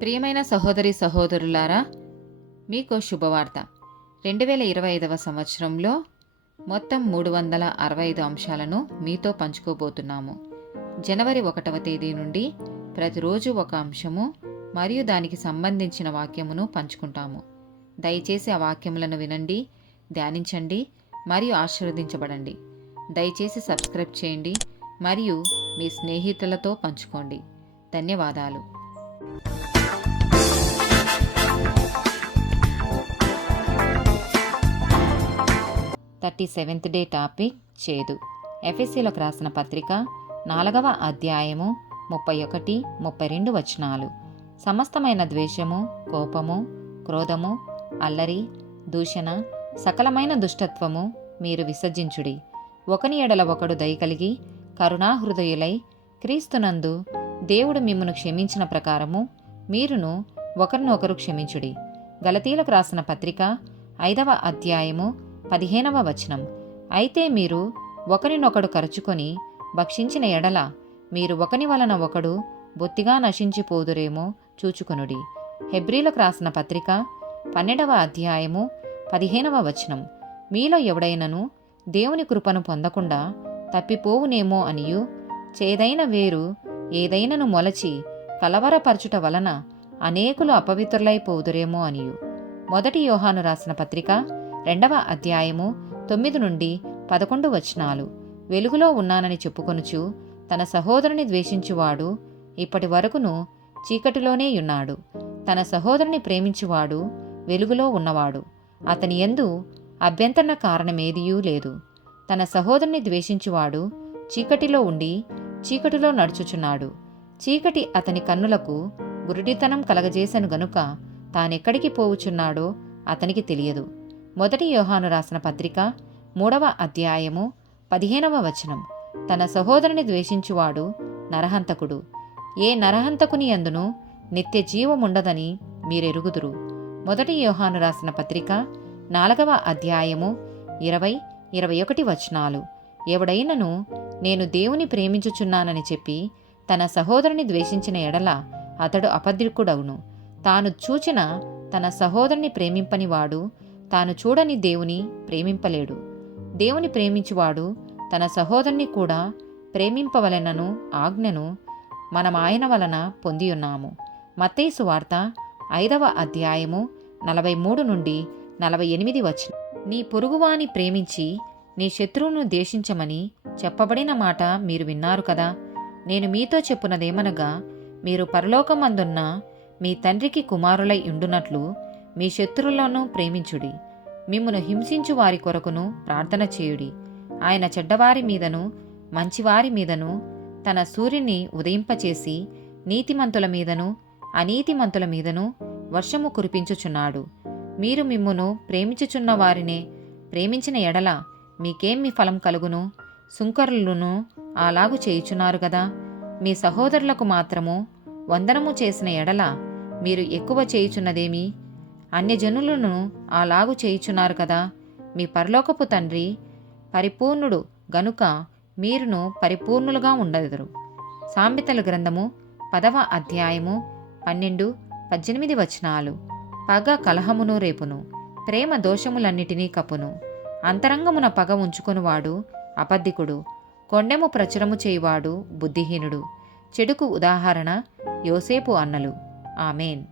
ప్రియమైన సహోదరి సహోదరులారా, మీకు శుభవార్త. 2025 సంవత్సరంలో మొత్తం 365 అంశాలను మీతో పంచుకోబోతున్నాము. జనవరి 1వ తేదీ నుండి ప్రతిరోజు ఒక అంశము మరియు దానికి సంబంధించిన వాక్యమును పంచుకుంటాము. దయచేసి ఆ వాక్యములను వినండి, ధ్యానించండి మరియు ఆశీర్వదించబడండి. దయచేసి సబ్స్క్రైబ్ చేయండి మరియు మీ స్నేహితులతో పంచుకోండి. ధన్యవాదాలు. 37th డే టాపిక్ చేదు. ఎఫెసీలకు రాసిన పత్రిక 4వ అధ్యాయము 31, 32 వచనాలు. సమస్తమైన ద్వేషము, కోపము, క్రోధము, అల్లరి, దూషణ, సకలమైన దుష్టత్వము మీరు విసర్జించుడి. ఒకని ఎడల ఒకడు దయ కలిగి కరుణాహృదయులై క్రీస్తునందు దేవుడు మిమ్మును క్షమించిన ప్రకారము మీరును ఒకరినొకరు క్షమించుడి. గలతీలకు రాసిన పత్రిక 5వ అధ్యాయము 15వ వచనం. అయితే మీరు ఒకరినొకడు కరుచుకొని భక్షించిన ఎడల మీరు ఒకని వలన ఒకడు బొత్తిగా నశించిపోదురేమో చూచుకొనుడి. హెబ్రీలకు రాసిన పత్రిక 12వ అధ్యాయము 15వ వచనం. మీలో ఎవడైనను దేవుని కృపను పొందకుండా తప్పిపోవునేమో అనియు చేదైన వేరు ఏదైనను మొలచి కలవరపరచుట వలన అనేకులు అపవిత్రులైపోదురేమో అనియు. 1 యోహాను రాసిన పత్రిక 2వ అధ్యాయము 9 నుండి 11 వచనాలు. వెలుగులో ఉన్నానని చెప్పుకొనుచు తన సహోదరుని ద్వేషించువాడు ఇప్పటి వరకును చీకటిలోనే ఉన్నాడు. తన సహోదరుని ప్రేమించువాడు వెలుగులో ఉన్నవాడు. అతని యందు అభ్యంతరణ కారణమేదియూ లేదు. తన సహోదరుని ద్వేషించువాడు చీకటిలో ఉండి చీకటిలో నడుచుచున్నాడు. చీకటి అతని కన్నులకు గురుడితనం కలగజేసెను గనుక తానెక్కడికి పోవుచున్నాడో అతనికి తెలియదు. 1 యోహాను రాసిన పత్రిక 3వ అధ్యాయము 15వ వచనం. తన సహోదరుని ద్వేషించువాడు నరహంతకుడు. ఏ నరహంతకుని యందును నిత్య జీవముండదని మీరెరుగుదురు. 1 యోహాను రాసిన పత్రిక 4వ అధ్యాయము 20, 21 వచనాలు. ఎవడైనను నేను దేవుని ప్రేమించుచున్నానని చెప్పి తన సహోదరుని ద్వేషించిన ఎడల అతడు అపద్రికుడవును. తాను చూచిన తన సహోదరుని ప్రేమింపనివాడు తాను చూడని దేవుని ప్రేమింపలేడు. దేవుని ప్రేమించువాడు తన సహోదరుని కూడా ప్రేమింపవలెనను ఆజ్ఞను మనం ఆయన వలన పొందియున్నాము. మత్తయి సువార్త 5వ అధ్యాయము 43 నుండి 48 వచనం. నీ పొరుగువాని ప్రేమించి నీ శత్రువును ద్వేషించమని చెప్పబడిన మాట మీరు విన్నారు కదా. నేను మీతో చెప్పునదేమనగా, మీరు పరలోకమందున్న మీ తండ్రికి కుమారులై ఉండునట్లు మీ శత్రువులను ప్రేమించుడి. మిమ్మును హింసించు వారి కొరకును ప్రార్థన చేయుడి. ఆయన చెడ్డవారి మీదను మంచివారి మీదను తన సూర్యుని ఉదయింపచేసి నీతిమంతుల మీదను అనీతిమంతుల మీదను వర్షము కురిపించుచున్నాడు. మీరు మిమ్మును ప్రేమించుచున్న వారినే ప్రేమించిన ఎడల మీకేమి ఫలం కలుగును? సుంకరులను అలాగు చేయుచున్నారు గదా. మీ సహోదరులకు మాత్రము వందనము చేసిన ఎడల మీరు ఎక్కువ చేయుచున్నదేమి? అన్యజనులను అలాగు చేయుచున్నారు కదా. మీ పరలోకపు తండ్రి పరిపూర్ణుడు గనుక మీరును పరిపూర్ణులుగా ఉండెదరు. సామెతల గ్రంథము 10వ అధ్యాయము 12, 18 వచనాలు. పగ కలహమును రేపును, ప్రేమ దోషములన్నిటినీ కప్పును. అంతరంగమున పగ ఉంచుకొనువాడు అబద్ధికుడు, కొండెము ప్రచురము చేయువాడు బుద్ధిహీనుడు. చెడుకు ఉదాహరణ యోసేపు అన్నలు. ఆమేన్.